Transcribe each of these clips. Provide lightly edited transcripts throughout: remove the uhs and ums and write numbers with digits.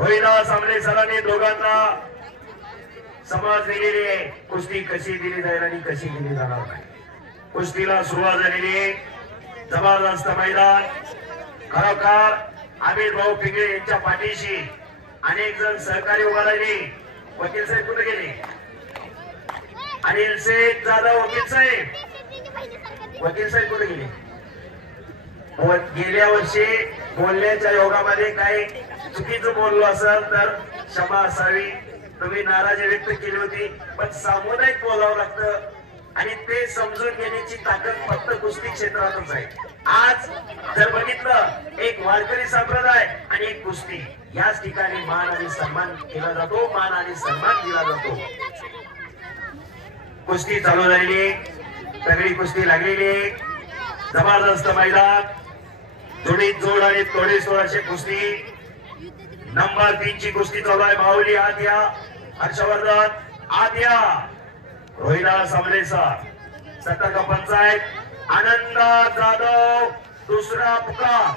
रोहिदास आंबळे सरांनी दोघांना समज दिलेली आहे कुस्ती कशी दिली जाईल आणि कशी दिली जाणार नाही। कुस्तीला सुरुवात झालेली जबरदस्त मैदान खरोखर अमित भाऊ पिंगळे यांच्या पाठीशी अनेक जण सहकारी उभा राहिले। वकील साहेब कुठे गेले? अनिल शेख जाधव वकील साहेब कुठे गेले? गेल्या वर्षी बोलण्याच्या योगामध्ये काही चुकीचं बोललो असेल तर क्षमा असावी। तुम्ही नाराजी व्यक्त केली होती पण सामुदायिक बोलावं लागतं आणि ते समजून घेण्याची ताकद फक्त कुस्ती क्षेत्रातच आहे। आज जर बघितलं एक वारकरी संप्रदाय आणि एक कुस्ती याच ठिकाणी मान आणि सन्मान केला जातो, मान आणि सन्मान दिला जातो। कुस्ती चालू झालेली सगळी कुस्ती लागलेली जबरदस्त मैदान जोडीत जोड आणि तोडीस तोड अशी कुस्ती नंबर 3 ची कुस्ती चालू आहे। माऊली आत या, हर्षवर्धन आत या, रोहिदास आंबळे सतर्क पंचायत आनंद जाधव दुसरा पुकार।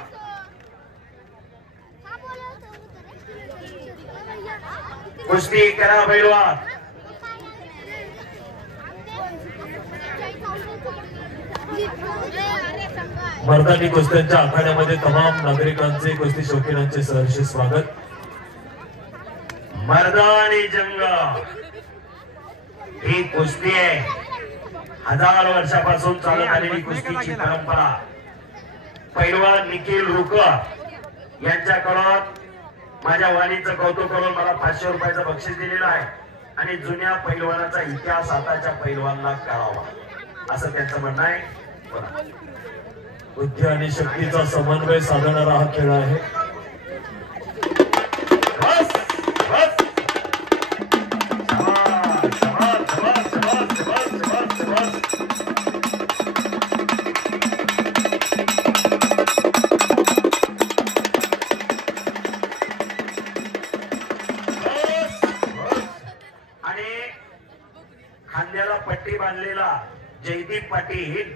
कुस्ती करा पैलवान। मर्दानी कुस्त्यांच्या आखाड्यामध्ये तमाम नागरिकांचे कुस्ती शौकीनांचे सहर्ष स्वागत। मर्दानी जंग ही कुस्ती आहे हजार वर्षापासून चालत आलेली कुस्तीची परंपरा। पैलवान निखिल रुकर यांच्याकडून माझ्या वाणीचं कौतुक करून मला 500 रुपयाचं बक्षीस दिलेलं आहे आणि जुन्या पैलवानाचा इतिहास आताच्या पैलवानाला कळावा असं त्यांचं म्हणणं आहे। बुद्धी आणि शक्तीचा समन्वय साधणारा हा खेळ आहे। आणि खांद्याला पट्टी बांधलेला जयदीप पाटील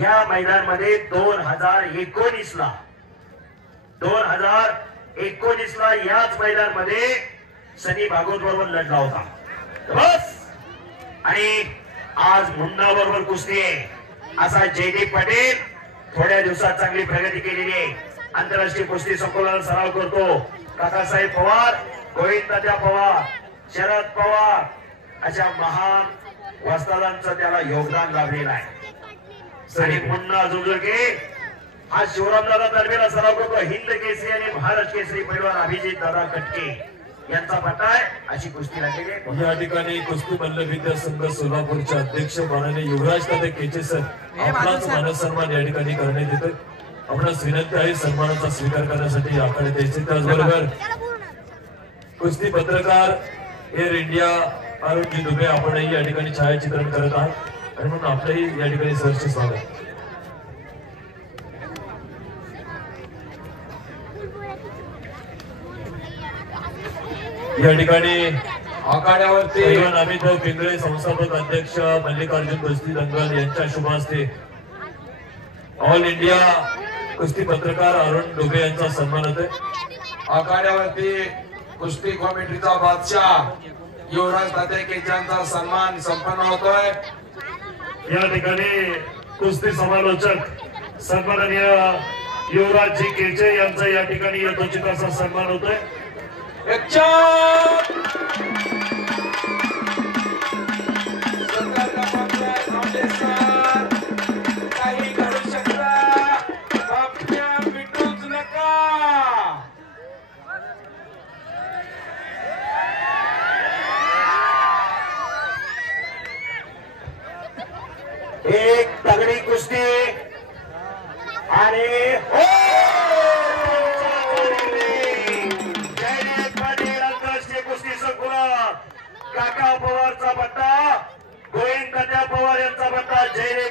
या मैदानामध्ये 2019 ला याच मैदानामध्ये सनी भागवत बरोबर लढला होता। बस आणि आज मुंडा बरोबर कुस्ती आहे असा जयदीप पाटील थोड्या दिवसात चांगली प्रगती केलेली आहे। आंतरराष्ट्रीय कुस्ती संकुलात सराव करतो। काकासाहेब पवार, गोविंद तात्या पवार, शरद पवार अशा महान वस्तादांचं त्याला योगदान लाभलेलं आहे। आणि मुन्ना जुंजुर्गे हा शिवरामदादा दरवेला सराव करतो। हिंद केसरी आणि महाराष्ट्र केसरी पैलवान अभिजित दादा कटके यांचा पट्टा आहे अशी कुस्ती लागलेली आहे। या ठिकाणी कुस्ती मल्लविद्या संघ सोलापूरचे अध्यक्ष माननीय युवराज दादा केचे सर आपलाच मानसन्मान या ठिकाणी करण्यात येतो। आपणास विनंती आहे सन्मानाचा स्वीकार करण्यासाठी आखाड्यात यायचे। त्याचबरोबर कुस्ती पत्रकार एअर इंडिया अरुणजी दुबे आपणही या ठिकाणी छायाचित्रण करत आहात आणि म्हणून आपलंही या ठिकाणी सहर्ष स्वागत। या ठिकाणी आखाड्यावरती अमित भाऊ पिंगळे संस्थापक अध्यक्ष मल्लिकार्जुन कुस्ती दंगल यांच्या शुभ हस्ते ऑल इंडिया कुस्ती पत्रकार अरुण दुबे यांचा सन्मान होतोय। आखाड्यावरती कुस्ती कमिटीचा बादशाह युवराज दादा केचांचा सन्मान संपन्न होतोय। या ठिकाणी कुस्ती समालोचक सन्माननीय युवराजजी केचे यांचा या ठिकाणी यथोचिताचा सन्मान होतोय। काही करू शकता बापच्या मिटूच नका। एक तगडी कुस्ती आणि जयदीप पाटील आंतरराष्ट्रीय कुस्ती संकुलात काका पवारचा पट्टा, गोविंद तात्या पवार यांचा पट्टा, जयदीप